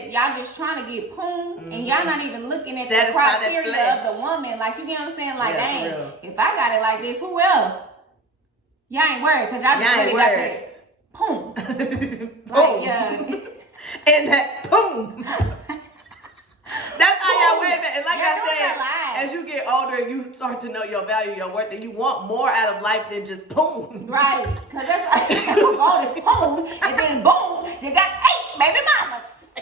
that y'all just trying to get poon, and y'all not even looking at the Satisfy criteria of the woman. Like, you get what I'm saying? Like, Yeah, dang, if I got it like this, who else? Y'all ain't worried, because y'all just really got that poon. Like, yeah. And that poon. That's how y'all wear that. And like I said, as you get older, you start to know your value, your worth, and you want more out of life than just poon. Right. Because that's like, all this poon, and then boom, you got 8 baby mamas.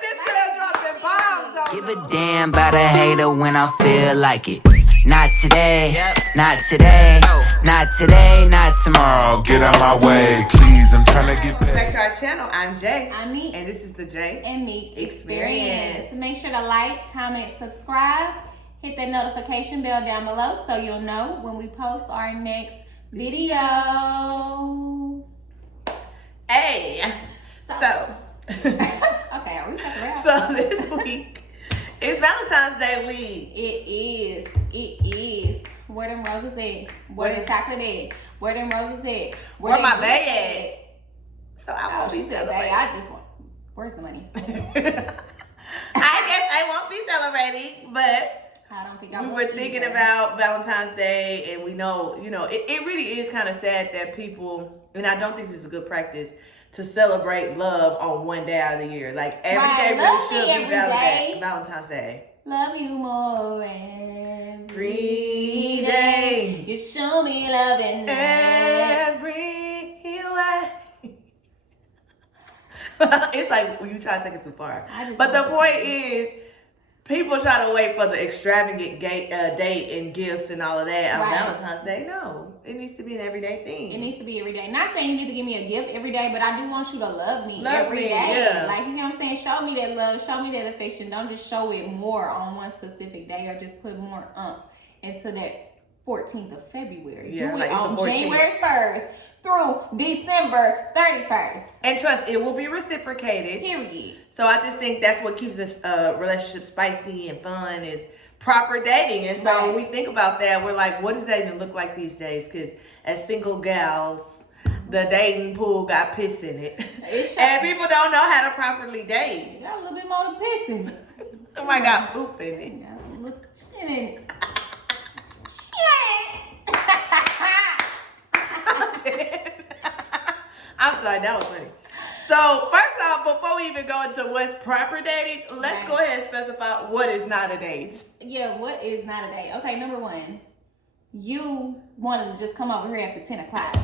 This girl dropping bombs on Give a damn about a hater when I feel like it. Not today, not today, not today, not tomorrow. Get out my way, please. I'm trying to get Back paid. to our channel. I'm Jay. I'm Meek. And this is the Jay And Meek Experience. Experience. Make sure to like, comment, subscribe. Hit that notification bell down below so you'll know when we post our next video. Hey. So. Okay, are we back around? So this week is Valentine's Day week. It is. Where them roses at? Where the chocolate at? Where them roses at? Where my them bae at? So I won't be she said, celebrating. bae, I just want, where's the money? I guess I won't be celebrating, but I don't think I we will were thinking either. about Valentine's Day, and we know, it really is kind of sad that people, and I don't think this is a good practice, to celebrate love on one day out of the year. Like, every day really should be Valentine's Day. Love you more every day. You show me love in Every way. It's like when you try to take it too far. But the point is, people try to wait for the extravagant date and gifts and all of that on Valentine's Day. No, it needs to be an everyday thing. It needs to be every day. Not saying you need to give me a gift every day, but I do want you to love me every day. Yeah. Like, you know what I'm saying? Show me that love. Show me that affection. Don't just show it more on one specific day or just put more into that 14th of February. Yeah, do like it it's on the 14th. January 1st through December 31st. And trust, it will be reciprocated. Period. So I just think that's what keeps this relationship spicy and fun is proper dating. And so when we think about that, we're like, what does that even look like these days? Because as single gals, the dating pool got piss in it. And people don't know how to properly date. Got a little bit more than pissing. Oh my God, poop in it. Got some little shit in it. I'm sorry, that was funny. So first off, before we even go into what's proper dating, let's go ahead and specify what is not a date. Yeah, what is not a date? Okay, number 1, you wanted to just come over here after 10 o'clock.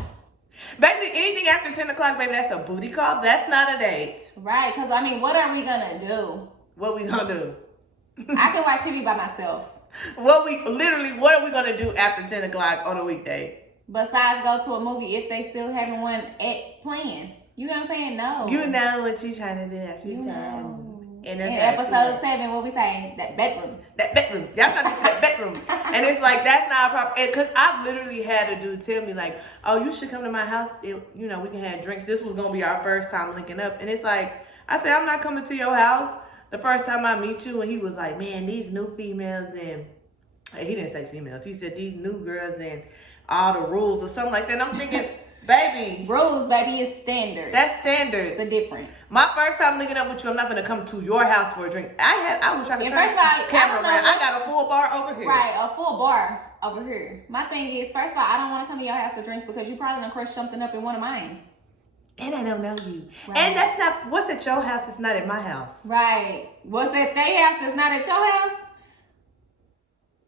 Basically, anything after 10 o'clock, baby, that's a booty call. That's not a date. Right, because I mean, what are we gonna do? What we gonna do? I can watch TV by myself. What are we gonna do after 10 o'clock on a weekday? Besides go to a movie if they still having one playing. You know what I'm saying? No. You know what you trying to do after You 10. know. In episode 7, what we saying? That bedroom. That bedroom. That's not that bedroom. And it's like, that's not proper. Because I've literally had a dude tell me, like, oh, you should come to my house. We can have drinks. This was going to be our first time linking up. And it's like, I said, I'm not coming to your house the first time I meet you. And he was like, man, these new females and he didn't say females. He said these new girls and all the rules or something like that. And I'm thinking, baby. Rules, baby, is standard. That's standards. It's a difference. My first time linking up with you, I'm not gonna come to your house for a drink. I was trying to turn first of all, the camera around. I got a full bar over here. Right, a full bar over here. My thing is, first of all, I don't want to come to your house for drinks because you probably done crushed something up in one of mine. And I don't know you. Right. And that's not, what's at your house that's not at my house. Right. What's at their house that's not at your house?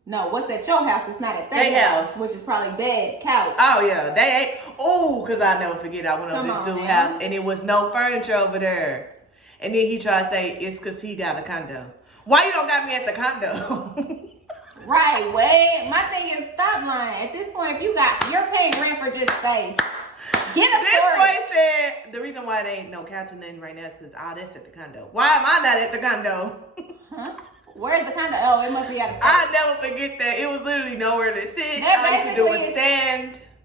No, what's at your house that's not at their house? Which is probably bed, couch. Oh, yeah. They ain't. Oh, because I never forget. I went over this dude's house and it was no furniture over there. And then he tried to say it's because he got a condo. Why you don't got me at the condo? Right. Wait. My thing is, stop lying. At this point, if you're paying rent for just space. Get a This boy said the reason why there ain't no couch or nothing right now is because all that's at the condo. Why am I not at the condo? Huh? Where's the condo? Oh, it must be out of state. I never forget that. It was literally nowhere to sit. That All I used to do was basically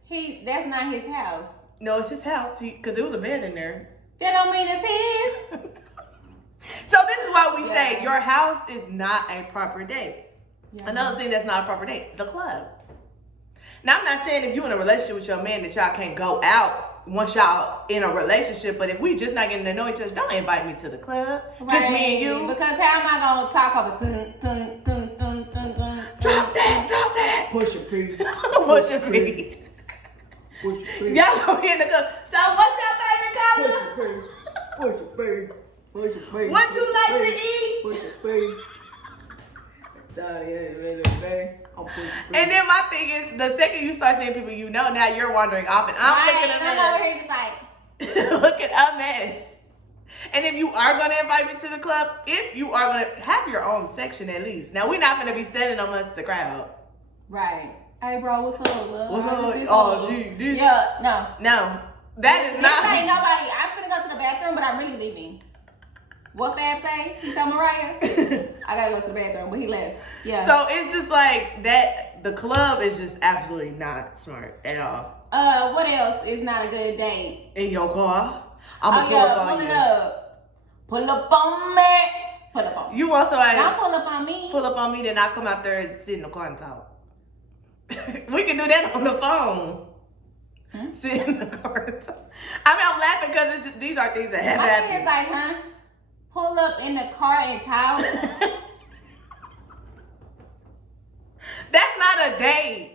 stand. That's not his house. No, it's his house because there was a bed in there. That don't mean it's his. So this is why we say your house is not a proper date. Yeah. Another thing that's not a proper date, the club. Now, I'm not saying if you're in a relationship with your man that y'all can't go out once y'all in a relationship. But if we just not getting to know each other, don't invite me to the club. Right. Just me and you. Because how am I gonna talk over dun, dun, dun, dun, dun, dun, Drop that. Push it, P. Push it, P. Push it, P. Y'all gonna be in the club. So what's your favorite color? Push it, P. Push it, P. What you like to eat? Push it, P. Daddy ain't ready to bang. I'm pushing P. And then my thing is, the second you start seeing people you know, now you're wandering off, and I'm looking and at I'm over here just like, looking a mess. And if you are gonna invite me to the club, if you are gonna have your own section at least. Now we're not gonna be standing amongst the crowd. right. Hey, bro, what's up, love? What's How up? this Oh, look? gee, this. Yeah, no. No, that is This not. ain't nobody. I'm finna go to the bathroom, but I'm really leaving. What Fab say? He tell Mariah, I gotta go to the bathroom, but he left. Yeah. So it's just like that. The club is just absolutely not smart at all. What else is not a good date? In your car, I'm gonna pull up on pull you. it up. Pull up on me. Pull up on me. You want somebody Don't pull up on me. pull up on me, then I come out there and sit in the car and talk. We can do that on the phone. Sit in the car and talk. I mean, I'm laughing because it's just, these are things that have My thing is happened. like, huh? Pull up in the car and talk. That's not a date.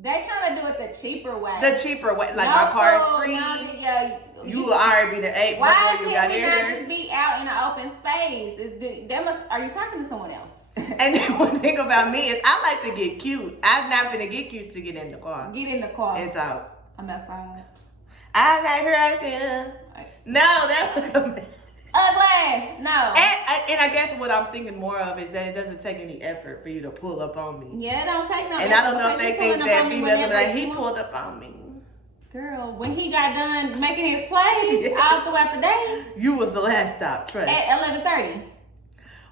They trying to do it the cheaper way. The cheaper way, like No, my car is fool, free. no, yeah, You will already be the 8 Why before you got can't we in not here. just be out in an open space? Are you talking to someone else? And then one thing about me is I like to get cute. I'm not gonna get cute to get in the car Get in the car. and talk. I'm outside. I got her right there. No, that look amazing. Ugly. No. And I guess what I'm thinking more of is that it doesn't take any effort for you to pull up on me. Yeah, it don't take no. And I don't effort know if because they you think pulling up that on me females will be whenever like, he you pulled up on me. Girl, when he got done making his plays all throughout the day You was the last stop, trust. at 11:30.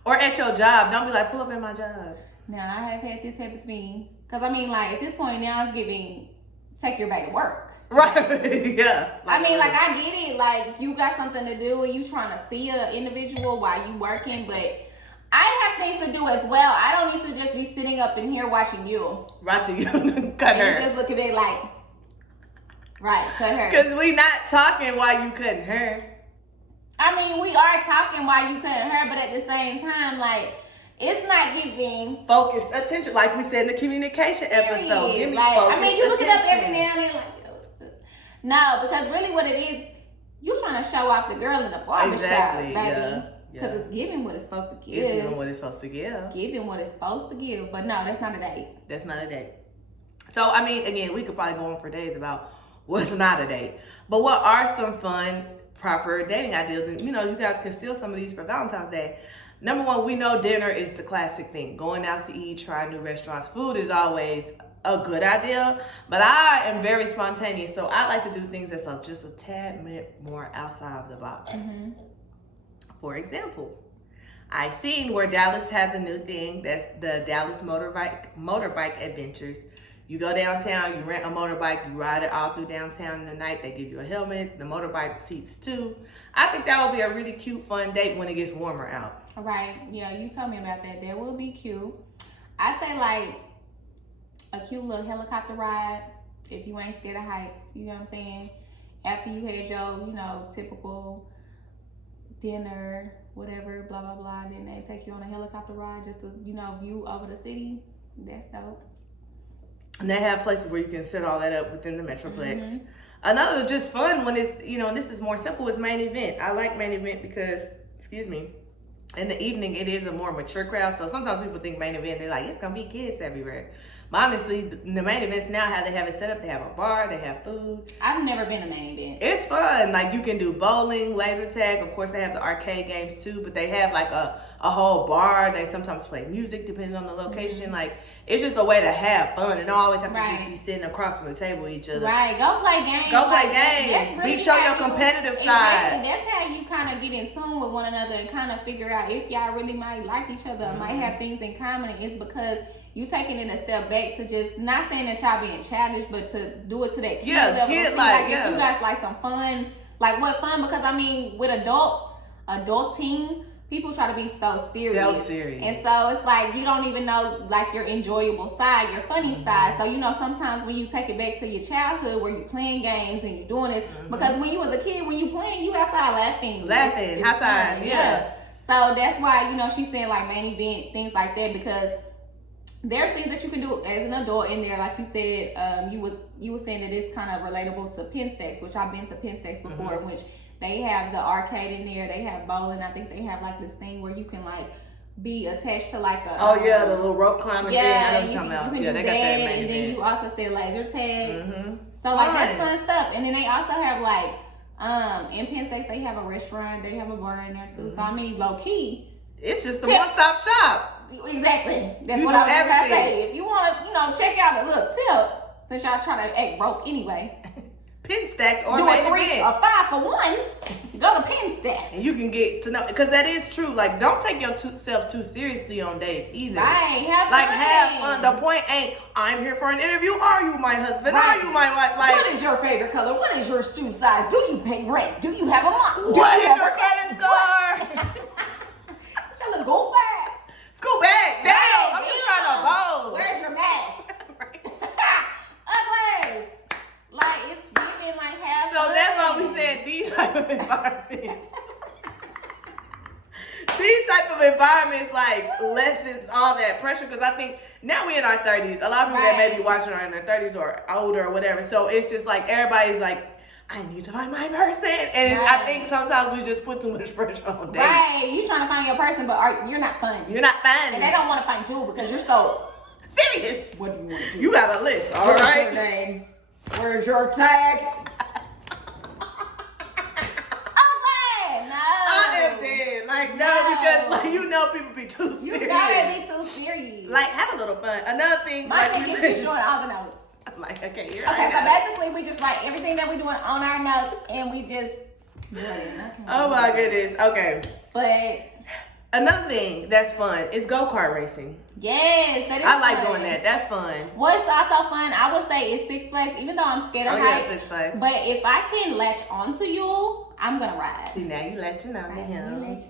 Or at your job. Don't be like, pull up at my job. Now I have had this happen to me because I mean, like at this point now it's giving take your bag to work. Right, yeah. I mean, like I get it, like you got something to do and you trying to see an individual while you working, but I have things to do as well. I don't need to just be sitting up in here watching you. Right to you. Cut And you her. just look at me like, right, cut her. Because we not talking while you cutting her. I mean, we are talking while you cutting her, but at the same time, like, it's not giving Focused attention, like we said in the communication episode. period. Give me Like, focused I mean, you look it up every attention. now and then, like, no, because really what it is, you trying to show off the girl in the barbershop, Exactly, baby. yeah. Because it's giving what it's supposed to give. It's giving what it's supposed to give. Giving what it's supposed to give. But no, that's not a date. That's not a date. So, I mean, again, we could probably go on for days about what's not a date. But what are some fun, proper dating ideas? And, you know, you guys can steal some of these for Valentine's Day. Number one, we know dinner is the classic thing. Going out to eat, try new restaurants. Food is always a good idea. But I am very spontaneous, so I like to do things that's just a tad bit more outside of the box. Mm-hmm. For example, I've seen where Dallas has a new thing. That's the Dallas motorbike adventures. You go downtown, you rent a motorbike, you ride it all through downtown in the night. They give you a helmet, the motorbike seats too. I think that would be a really cute, fun date when it gets warmer out. All right. Yeah, you told me about that. That will be cute. I say like a cute little helicopter ride if you ain't scared of heights. You know what I'm saying? After you had your, you know, typical dinner, whatever, blah, blah, blah. Then they take you on a helicopter ride just to, you know, view over the city. That's dope. And they have places where you can set all that up within the Metroplex. Mm-hmm. Another just fun one is, you know, and this is more simple, is main event. I like main event because, in the evening it is a more mature crowd. So sometimes people think main event, they're like, it's going to be kids everywhere. But honestly, the main events now, how they have it set up, they have a bar, they have food. I've never been to main event. It's fun. Like, you can do bowling, laser tag. Of course, they have the arcade games too, but they have like a whole bar. They sometimes play music depending on the location. Mm-hmm. Like, it's just a way to have fun and not always have to Right. just be sitting across from the table with each other. Right, go play games. Go play Like, games. that's really Show how your you- competitive Exactly. side. That's how you kind of get in tune with one another and kind of figure out if y'all really might like each other or might have things in common. And it's because you taking it a step back to just, not saying that y'all being childish, but to do it to that kid Yeah, level. kid See, like, if yeah. you guys like some fun, like what fun? Because I mean, with adulting, people try to be so serious. So serious. And so it's like you don't even know like your enjoyable side, your funny side. So, you know, sometimes when you take it back to your childhood where you playing games and you doing this, because when you was a kid, when you playing, you outside laughing. It's outside, fun. yeah. So that's why, you know, she's saying like main event, things like that, because there's things that you can do as an adult in there. Like you said, you was saying that it's kind of relatable to Penn Stakes, which I've been to Penn Stakes before, in which they have the arcade in there. They have bowling. I think they have like this thing where you can like be attached to like a the little rope climbing thing. I know what you're talking about. You can do they that, got that and then you also said laser tag. So like that's fun stuff. And then they also have like in Penn State they have a restaurant. They have a bar in there too. So I mean, low key, it's just a one-stop shop. Exactly. That's You what do I was going to everything. say. If you want to, you know, check out a little tip, since y'all try to act broke anyway. Penn Stacks or Do main a 3 event. or 5 for 1. Go to Penn Stacks. And you can get to know, because that is true. Like, don't take yourself too seriously on dates either. Right. Have Like, fun. have fun. The point ain't, I'm here for an interview. Are you my husband? Right. Are you my wife? Like, What is your favorite color? What is your shoe size? Do you pay rent? Do you have a mom? what is your credit score? Shall I go fast? Scoot back. Damn. Right, I'm just damn. trying to bowl. Where's your mask? Uglies. Like, it's giving like half. So that's why we said these type of environments. These type of environments like lessens all that pressure, because I think now we in our 30s. A lot of people that may be watching are in their 30s or older or whatever. So it's just like everybody's like, I need to find my person. And I think sometimes we just put too much pressure on dates. Right, you trying to find your person, but you're not fun. You're not fun. And they don't want to find you because you're so serious. What do you want to do? You got a list, all Where's right? your name? Where's your tag? I am dead. Like, no, because like you know people be too serious. You gotta be too serious. Like, have a little fun. Another thing, My like thing you is you said. showing all the notes. I'm like, okay, you're Okay, right. so basically we just write everything that we're doing on our notes and we just Oh my goodness. Okay. But Another thing that's fun is go-kart racing. yes, that is I like fun. doing that. That's fun. What's also fun, I would say, is Six Flags, even though I'm scared of heights. Six Flags. But if I can latch onto you, I'm gonna ride. See, now you latching on to him.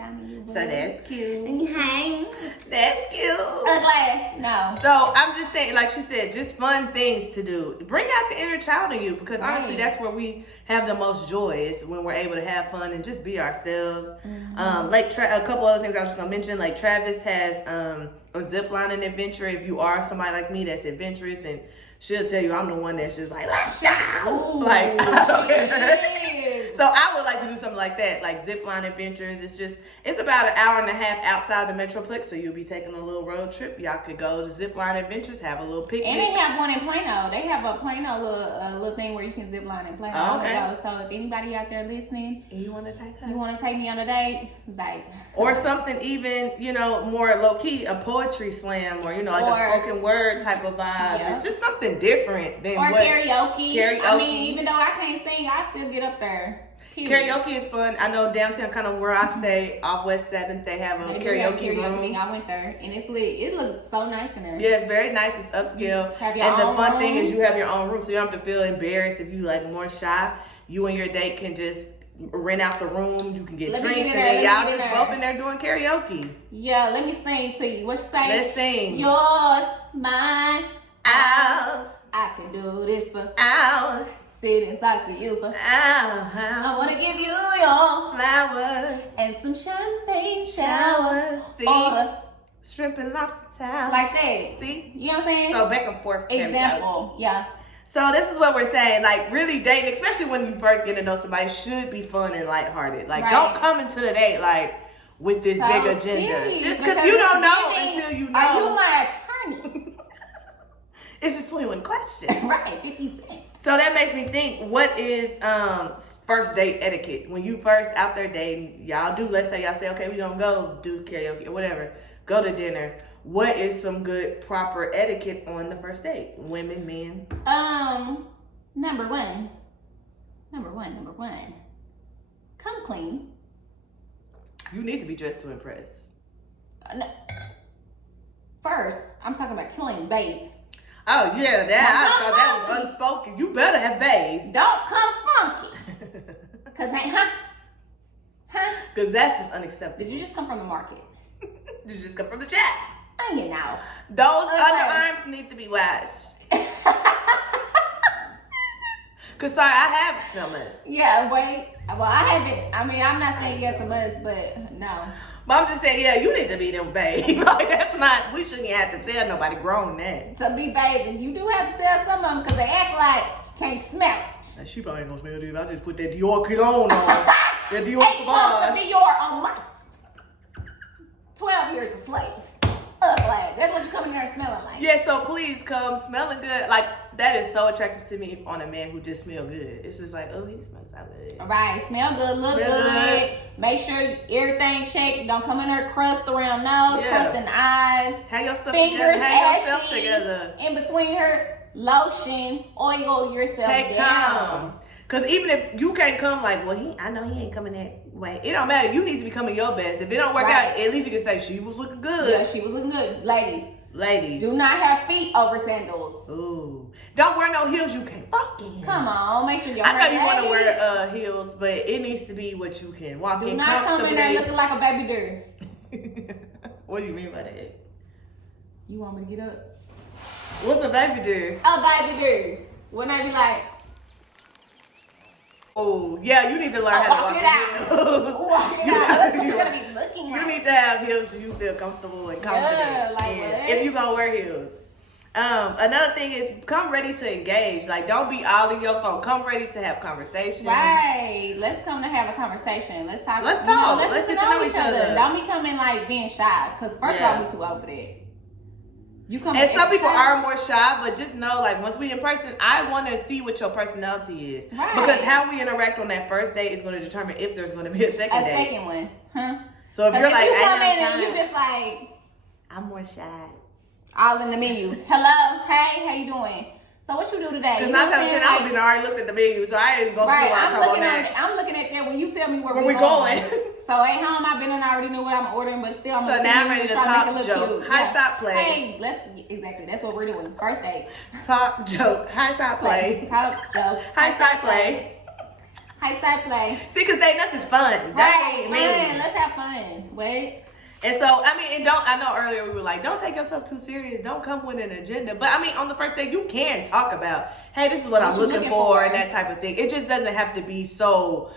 So So that's cute. Hey. That's cute. Ugly. No. So I'm just saying, like she said, just fun things to do. Bring out the inner child in you, because honestly, Right. that's where we have the most joy, is when we're able to have fun and just be ourselves. Like a couple other things I was just gonna mention, like Travis has a zip lining adventure. If you are somebody like me that's adventurous, and she'll tell you I'm the one that's just like, let's go. Ooh, Like, she is. so I would like to do something like that, like zip line adventures. It's about an hour and a half outside the Metroplex, so you'll be taking a little road trip. Y'all could go to zip line adventures, have a little picnic. And they have one in Plano. They have a Plano little thing where you can zip line in Plano. Oh, okay. So if anybody out there listening, You want to take her? you want to take me on a date, it's like, Or something even, more low key, a poetry slam, or like Or- a spoken word type of vibe. Yeah. It's just something different than or what karaoke. I mean, even though I can't sing, I still get up there. Period. karaoke is fun. I know downtown, kind of where I stay, off West 7th, they have a They do have a karaoke room. thing. I went there and it's lit. It looks so nice in there. Yeah, it's very nice. It's upscale. Have your And the own fun thing room. is you have your own room, so you don't have to feel embarrassed if you like more shy. You and your date can just rent out the room. You can get Let me drinks, get and in then there, y'all let me just get in both in there doing karaoke. Yeah, let me sing to you. What you say? Let's sing. Yours, mine, Ours, I can do this for ours, sit and talk to you for. ours. I wanna give you your Flowers, and some champagne showers. showers, see, Order shrimp and lobster towel. like that. See, You know what I'm saying? so back and forth. karaoke. Example. Yeah. So this is what we're saying, like really dating, especially when you first get to know somebody, should be fun and lighthearted. Like Right. don't come into the date like with this So big agenda. serious, Just because you it's don't know giving, until you know. Are you my attorney? It's a swinging question. Right, 50 Cent. So that makes me think, what is first date etiquette? When you first out there dating, y'all do, let's say y'all say, okay, we gonna go do karaoke or whatever, go to dinner. What is some good proper etiquette on the first date? Women, men? Number one. Come clean. You need to be dressed to impress. No. First, I'm talking about clean, bathe. Oh yeah, I thought that funky. was unspoken. You better have bathed. Don't come funky. Cause ain't Because that's just unacceptable. Did you just come from the market? Did you just come from the chat? I you know. Those Okay. underarms need to be washed. Cause sorry, I have smell less. Yeah, wait. Well, I haven't. I mean, I'm not saying yes to us, but no. But I'm just saying, yeah, you need to be them babe. Like that's not. We shouldn't have to tell nobody grown that. To be bathing, you do have to tell some of them because they act like can't smell it. She probably ain't gonna smell it. I just put that Dior cologne on. That Dior 8 months of Sauvage. Dior on must. 12 years a slave. Ugly. That's what you come in there smelling like. Yeah, so please come smelling good. Like that is so attractive to me on a man who just smell good. It's just like, oh, he smells so good. All right, smell good, look Smell good. good. Make sure everything shake. Don't come in there crust around nose, Yeah. crust in eyes. Hang your stuff Fingers together. Hang yourself ashy. together. In between her, lotion, oil yourself Take down. time. Cause even if you can't come like, well, I know he ain't coming that way. It don't matter. You need to be coming your best. If it don't work Right. out, at least you can say she was looking good. Yeah, she was looking good. Ladies, Ladies. do not have feet over sandals. Ooh. Don't wear no heels you can't walk in. Come on, make sure your I know you want to ladies, wear heels, but it needs to be what you can walk do in not come in there comfortably. looking like a baby deer. What do you mean by that? You want me to get up? What's a baby deer? A baby deer. Wouldn't I be like, Oh, yeah, you need to learn how to walk walk in it out. heels. walk it out? That's what you're gonna be looking You at. need to have heels so you feel comfortable and confident. Yeah, like in, what? if you gonna wear heels. Another thing is come ready to engage. Like don't be all in your phone. Come ready to have conversations. Right. Let's come to have a conversation. Let's talk. Let's you know, talk. let's Let's get get to to know each other. other. Don't be coming like being shy. Cause first Yeah. of all, we too old for that. You come. And some extra people shy. are more shy, but just know, like, once we in person, I want to see what your personality is. Right. Because how we interact on that first date is going to determine if there's going to be a second a date. second one, huh? So if 'Cause you're like, you come I in and you just like I'm more shy. all in the menu. Hello, hey, how you doing? So what you do today? Because You 9 know what times I'm 10, saying? I've Like, been already looked at the menu, so I ain't going to right, spend a lot of I'm time on looking that. I'm looking at that when you tell me where When we we going. going. So at home I've been and I already knew what I'm ordering, but still I'm So looking now at I'm you ready and to try talk make it look joke. cute. High side play. Hey, exactly. That's what we're doing. First date. Talk, joke, high side play. Talk, joke. High side play. High side play. See, because dating us is fun. That's Right, what we man. mean. Let's have fun. Wait. And so, I mean, and I know earlier we were like, don't take yourself too serious. Don't come with an agenda. But I mean, on the first date, you can talk about, hey, this is what I'm you looking looking for for? and that type of thing. It just doesn't have to be so,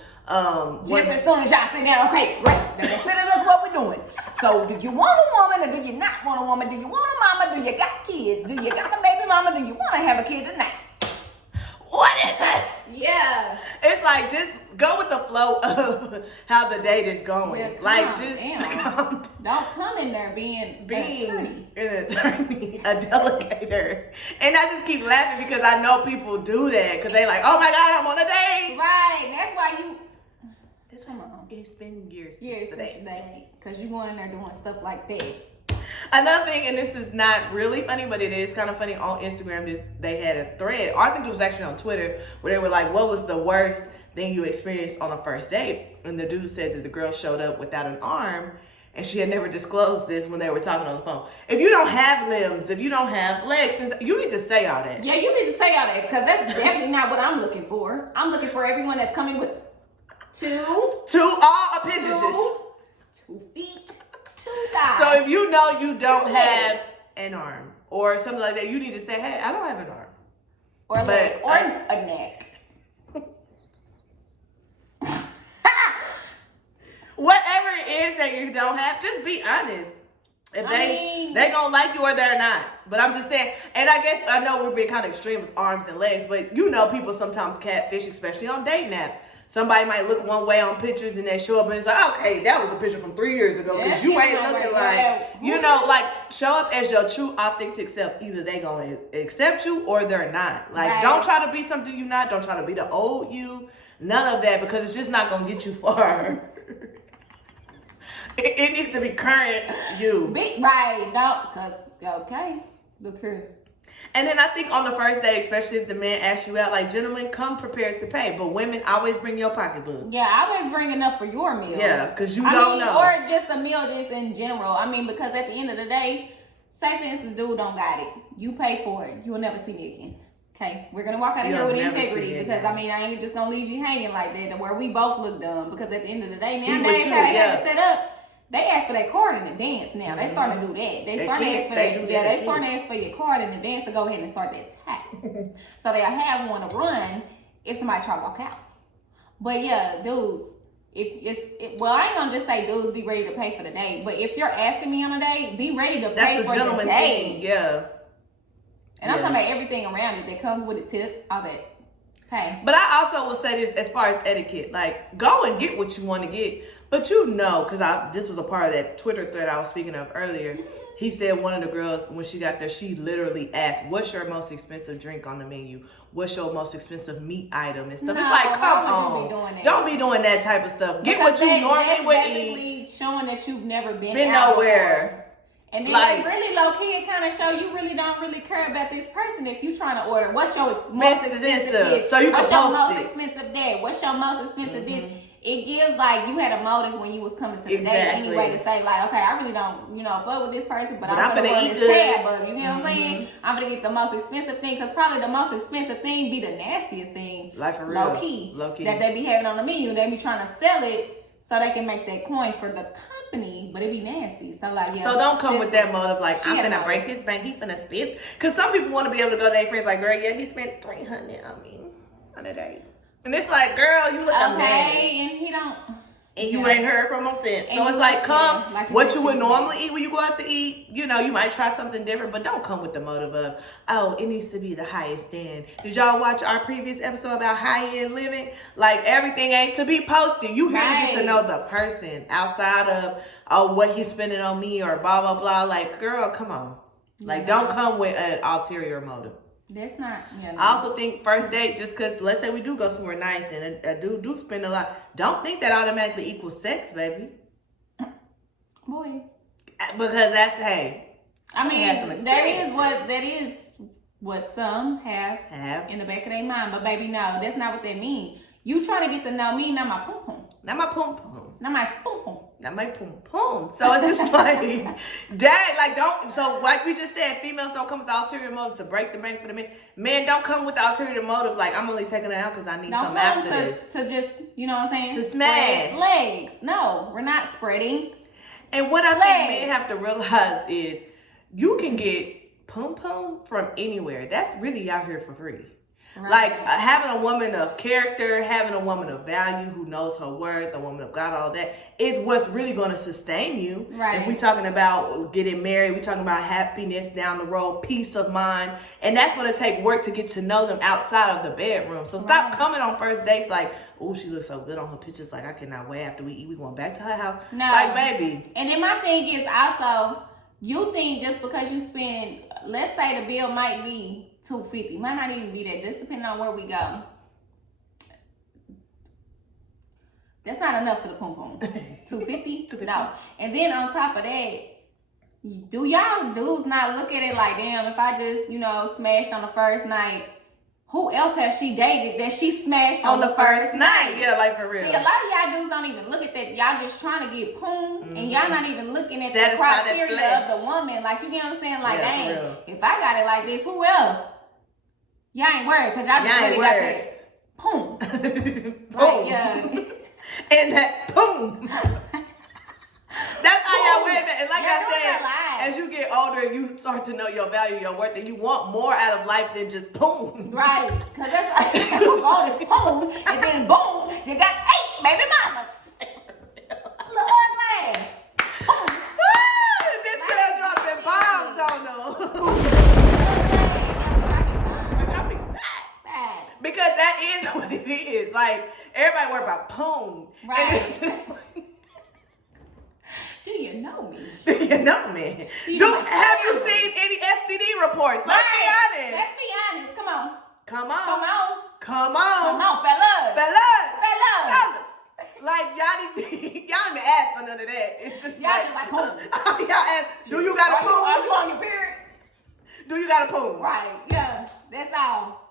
Just as soon as y'all sit down, okay, great. Then consider this what we're doing. So, do you want a woman or do you not want a woman? Do you want a mama? Do you got kids? Do you got a baby mama? Do you want to have a kid tonight? what is it? Yeah. It's like, just go with the flow of how the date is going. Yeah, like, calm just down. Don't come in there being an attorney. an attorney, a delegator. And I just keep laughing because I know people do that because they like, oh my God, I'm on a date. Right. That's why you. This Come one, on. it's been years Yes, since the date. because you going in there doing stuff like that. Another thing, and this is not really funny, but it is kind of funny on Instagram, is they had a thread, or I think it was actually on Twitter, where they were like, what was the worst thing you experienced on a first date? And the dude said that the girl showed up without an arm, and she had never disclosed this when they were talking on the phone. If you don't have limbs, if you don't have legs, you need to say all that. Yeah, you need to say all that because that's definitely not what I'm looking for. I'm looking for everyone that's coming with two All appendages. 2 feet, 2 thighs. So if you know you don't Two have legs. an arm, or something like that, you need to say, hey, I don't have an arm. or a leg, but or I- a neck. Whatever it is that you don't have, just be honest. If they gonna like you or they're not. But I'm just saying, and I guess I know we're being kind of extreme with arms and legs, but you know people sometimes catfish, especially on dating apps. Somebody might look one way on pictures and they show up and it's like, okay, that was a picture from 3 years ago because Yeah, you ain't yeah, looking yeah. like, you know, like show up as your true authentic self. Either they gonna accept you or they're not. Like, Right. don't try to be something you're not. Don't try to be the old you. None of that, because it's just not gonna get you far. It needs to be current you. Big right, no, because okay, look here. And then I think on the first date, especially if the man asks you out, like, gentlemen, come prepared to pay. But women, always bring your pocketbook. Yeah, I always bring enough for your meal. Yeah, because you I don't mean, know. or just a meal just in general. I mean, because at the end of the day, say for instance, dude don't got it. You pay for it. You'll never see me again. Okay, we're gonna walk out of You'll here with never integrity see it because again. I mean I ain't just gonna leave you hanging like that to where we both look dumb because at the end of the day He nowadays with you, how they yeah. have it set up, they ask for their card in advance now. They starting to do that. They starting to ask for that. Yeah, they starting to ask for your card in advance to go ahead and start that tap. So they'll have one to run if somebody try to walk out. But yeah, dudes, well, I ain't gonna just say dudes be ready to pay for the date, but if you're asking me on a date, be ready to pay That's for a gentleman the date. thing, yeah. And I'm talking about everything around it that comes with a tip, all that. Hey. But I also will say this as far as etiquette, like go and get what you want to get, but you know, because this was a part of that Twitter thread I was speaking of earlier. He said one of the girls, when she got there, she literally asked, what's your most expensive drink on the menu? What's your most expensive meat item and stuff? No, it's like, come why would on. you be doing that? Don't be doing that type of stuff. Get Because what you normally that's would basically eat. showing that you've never been Been out nowhere. before. And then Like- really low key, it kind of show you really don't really care about this person if you trying to order. What's your most expensive this? So you can What's your post most it. expensive that? What's your most expensive this? It gives like you had a motive when you was coming to the date Exactly. anyway to say like, okay, I really don't, fuck with this person, but I'm I'm gonna finna order eat this good. tab of, you know what I'm saying? I'm gonna get the most expensive thing because probably the most expensive thing be the nastiest thing. Like for real. Low key. That they be having on the menu. They be trying to sell it so they can make that coin for the company, but it be nasty. So like, yeah. So don't come with that motive like, She I'm had a finna break motive. his bank, he finna spend. Because some people want to be able to go to their friends like, girl, yeah, he spent $300 on a date. And it's like, girl, you look a mess. Okay, and he don't. And you ain't heard from him since. And So you it's like, look- come, yeah, like you what said, you would she normally eat when you go out to eat. You know, you might try something different, but don't come with the motive of, oh, it needs to be the highest end. Did y'all watch our previous episode about high-end living? Like, everything ain't to be posted. You here to get to Right. know the person outside of, oh, what he's spending on me or blah, blah, blah. Like, girl, come on. Like, don't come with an ulterior motive. That's not. Yeah, no. I also think first date, just because let's say we do go somewhere nice and a dude do spend a lot, don't think that automatically equals sex, baby. Boy. Because that's, hey. I had some mean, experience. that is what some have in the back of their mind. But baby, no, that's not what that means. You trying to get to know me, not my pum pum. Not my pum pum. Not my pum pum. Not my pum pum. So it's just like, dad, like don't, so like we just said, females don't come with the ulterior motive to break the bank for the men. Men don't come with the ulterior motive like, I'm only taking it out because I need Don't some come after this. to just, you know what I'm saying? To smash. Spread legs. No, we're not spreading. And what I think Legs. men have to realize is you can get pum pum from anywhere. That's really out here for free. Right. Like having a woman of character, having a woman of value who knows her worth, a woman of God, all that is what's really going to sustain you. Right. If we're talking about getting married, we're talking about happiness down the road, peace of mind, and that's going to take work to get to know them outside of the bedroom. So stop Right. coming on first dates like, oh, she looks so good on her pictures. Like I cannot wait after we eat. We going back to her house. No. Like baby. And then my thing is also, you think just because you spend, let's say the bill might be $250, might not even be that, just depending on where we go. That's not enough for the pum pum. $250? No. And then on top of that, do y'all dudes not look at it like, damn, if I just, smashed on the first night, who else have she dated that she smashed on the first night? Yeah, like for real. See, a lot of y'all dudes don't even look at that. Y'all just trying to get poom, and y'all not even looking at the Satisfy that criteria flesh. of the woman. Like, you get what I'm saying? Like, Yeah, for dang, real. if I got it like this, who else? Y'all ain't worried, because y'all just Y'all really ain't got that poom. Boom. Like, yeah. And that boom. That's how y'all win. And like Y'all doing I that said, as you get older, you start to know your value, your worth, and you want more out of life than just boom. Right, because that's like, you want is poom, and then boom, you got 8 baby mamas. Lord, man. Poom. This girl dropping bombs on them. Because that is what it is. Like, everybody worry about poom. Right. And it's just like, Do you know me? you know, man. You Dude, know have you me. seen any STD reports? Let's be honest. Let's be honest. Come on. Come on. Come on. Come on. Come on, fellas. Fellas. Like, y'all didn't even ask for none of that. It's just Y'all just like, poom. y'all ask, do you got a Are you poom? on your period? Do you got a poom? Right. Yeah. That's all.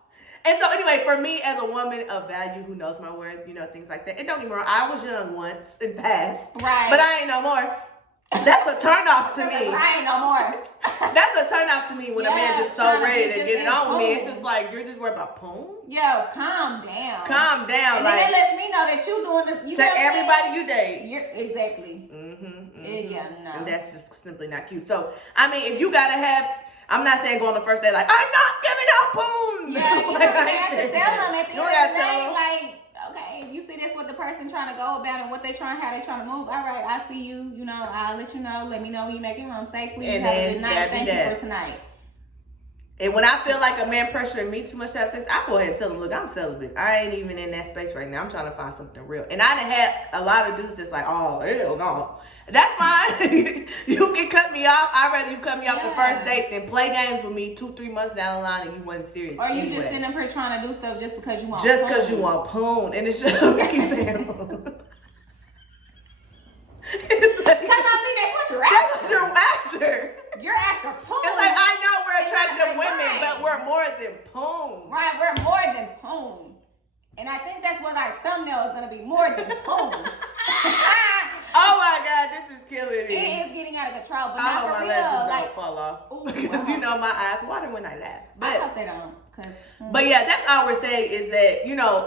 And so anyway, for me as a woman of value who knows my worth, things like that. And don't get me wrong, I was young once and passed. Right. But I ain't no more. That's a turn off to me. I ain't no more. That's a turn off to me when a man just so ready to get it on with me. It's poom. just like, you're just worried about poom? Yo, calm down. Calm down. And like, then it lets me know that you doing this. You to know what I'm everybody saying? you date. You're exactly. Yeah, no. And that's just simply not cute. So, I mean, if you gotta have, I'm not saying go on the first day like, I'm not giving out poom. Yeah, you Like, don't have to tell them at the You end don't of the gotta tell day, them. like, okay, if you see this what the person trying to go about and what they trying, how they trying to move, all right, I see you, you know, I'll let you know. Let me know when you make it home safely. And have then a good night. that be Thank that. you for tonight. And when I feel like a man pressuring me too much to have sex, I go ahead and tell him, look, I'm celibate. I ain't even in that space right now. I'm trying to find something real. And I done had a lot of dudes that's like, oh, hell no. That's fine. You can cut me off. I'd rather you cut me off the first date than play games with me 2-3 months down the line and you wasn't serious. Or you anyway. just sitting up here trying to do stuff just because you want Just poom. because you want poon. And it's just, we keep saying poon. It's like, Because I think that's what you're that's after. what you're after. You're after poom. It's like, I know we're attractive Right. women, but we're more than poon. Right, we're more than poom. And I think that's what our thumbnail is going to be, more than poom. Oh my God, this is killing me. It is getting out of control, but I not hope for my real. lashes Like, don't fall off. ooh, Because you know my eyes water when I laugh. I hope they don't. But yeah, that's all we're saying is that, you know,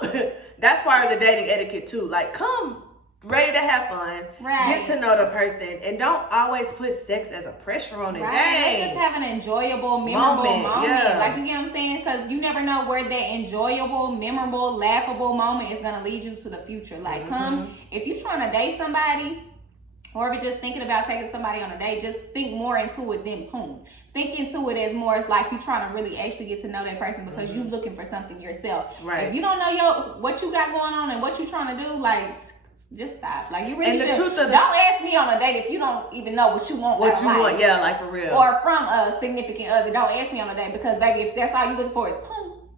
that's part of the dating etiquette too. Like, come ready to have fun, Right. get to know the person, and don't always put sex as a pressure on it. right. Dang. Let's just have an enjoyable, memorable moment. yeah. Like, you get what I'm saying? Because you never know where that enjoyable, memorable, laughable moment is going to lead you to the future. Like, come, if you're trying to date somebody, or if you're just thinking about taking somebody on a date, just think more into it than poom. Think into it as more as like you trying to really actually get to know that person because you looking for something yourself. Right. If you don't know what you got going on and what you trying to do, like, just stop. Like, you really And the should. truth of Don't ask me on a date if you don't even know what you want. What out you of want, life. yeah, like for real. Or from a significant other. Don't ask me on a date because, baby, if that's all you looking for is poom.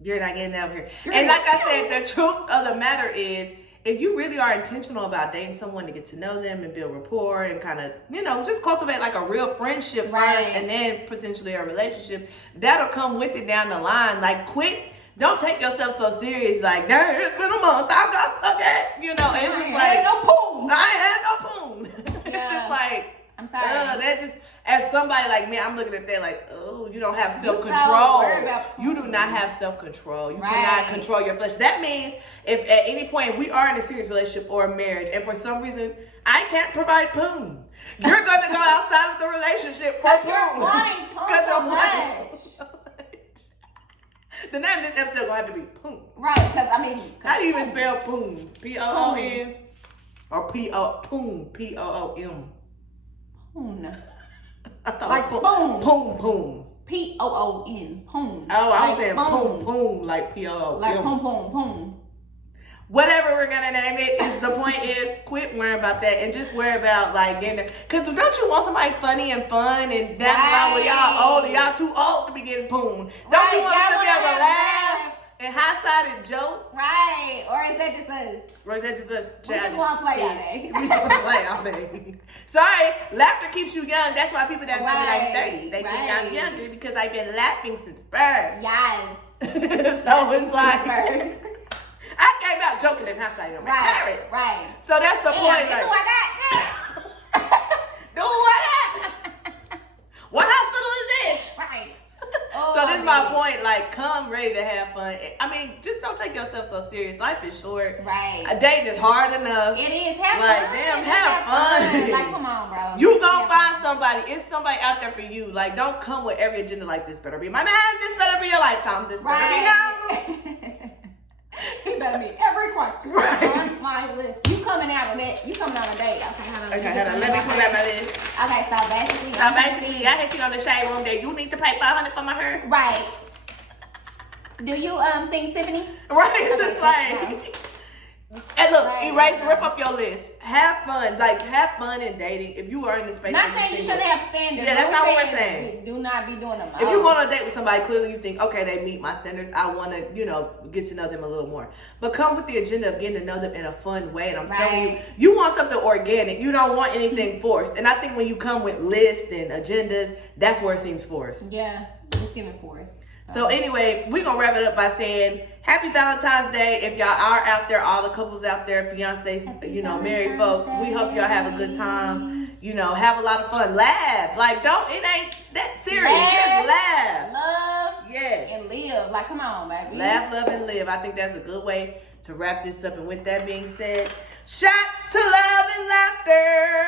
You're not getting out here. You're And not- like I said, the truth of the matter is, if you really are intentional about dating someone to get to know them and build rapport and kind of, you know, just cultivate like a real friendship Right. first and then potentially a relationship, that'll come with it down the line. Like, don't take yourself so serious. Like, dang, it's been a month, I got stuck at, you know, it's just like, no poom. I ain't had no poon. It's Yeah. just like, I'm sorry. that just, as somebody like me, I'm looking at that like, oh, you don't have You so self-control. worried about You do not have self-control. You Right. cannot control your flesh. That means if at any point we are in a serious relationship or a marriage and for some reason I can't provide poon, you're going to go outside of the relationship for Because you're poon. wanting poom 'Cause so I'm wanting much. poon so much. The name of this episode going to have to be poon. Right, because, I mean. How do you even spell poon? P-O-O-N? Or P-O-Poon? P-O-O-M? Poon. I thought Like it was spoon. Poon, poon. P-O-O-N. Poom. Oh, I was Like saying spoon. poon, poon, like P-O-O-M. Like poom, poom, poom. Whatever we're gonna name it, is the point is quit worrying about that and just worry about like getting. Cause don't you want somebody funny and fun and that's why when y'all old and y'all too old to be getting poon. Don't you want us to be able to laugh and high-sided joke? Right. Or is that just us? Or is that just us? We just want to play all day. We just want to play all day. Sorry, laughter keeps you young. That's why people that know that I'm 30, they think I'm Right. younger because I've been laughing since birth. Yes. So it's like I came out joking and hindsight on my parents. Right. So that's the point. That's Like, what I got. do what? What hospital is this? Right. So this is my point. Like, come ready to have fun. I mean, just don't take yourself so serious. Life is short. Right. Dating is hard enough. It is. Have Like, fun. damn, Just have fun. Like, come on, bro. You gonna Have find fun. somebody. It's somebody out there for you. Like, don't come with every agenda like this better be my man. This better be a lifetime. This better be him. You better meet every question Right. on my list. You coming out of that? You coming on a date? Okay, hold on. Okay, hold on. Let me pull out my list. Okay, so basically. So basically, I had seen on the shade room that you need to pay $500 for my hair. Right. Do you sing symphony? Right? It's Okay, just like. And look, Right, erase, right. rip up your list. Have fun. Like, have fun in dating. If you are in the space. Not of saying you single. shouldn't have standards. Yeah, that's not what we're saying. Do not be doing them. If you go on a date with somebody, clearly you think, okay, they meet my standards. I want to, get to know them a little more. But come with the agenda of getting to know them in a fun way. And I'm telling you, Right. you want something organic. You don't want anything forced. And I think when you come with lists and agendas, that's where it seems forced. Yeah, just giving for us. So anyway, we're going to wrap it up by saying Happy Valentine's Day. If y'all are out there, all the couples out there, fiancés, married folks, we hope y'all have a good time. you know, have a lot of fun, laugh. Like, it ain't that serious. Laugh, Just laugh. love, Yes. and live. Like, come on, baby. Laugh, love, and live. I think that's a good way to wrap this up. And with that being said, shots to love and laughter.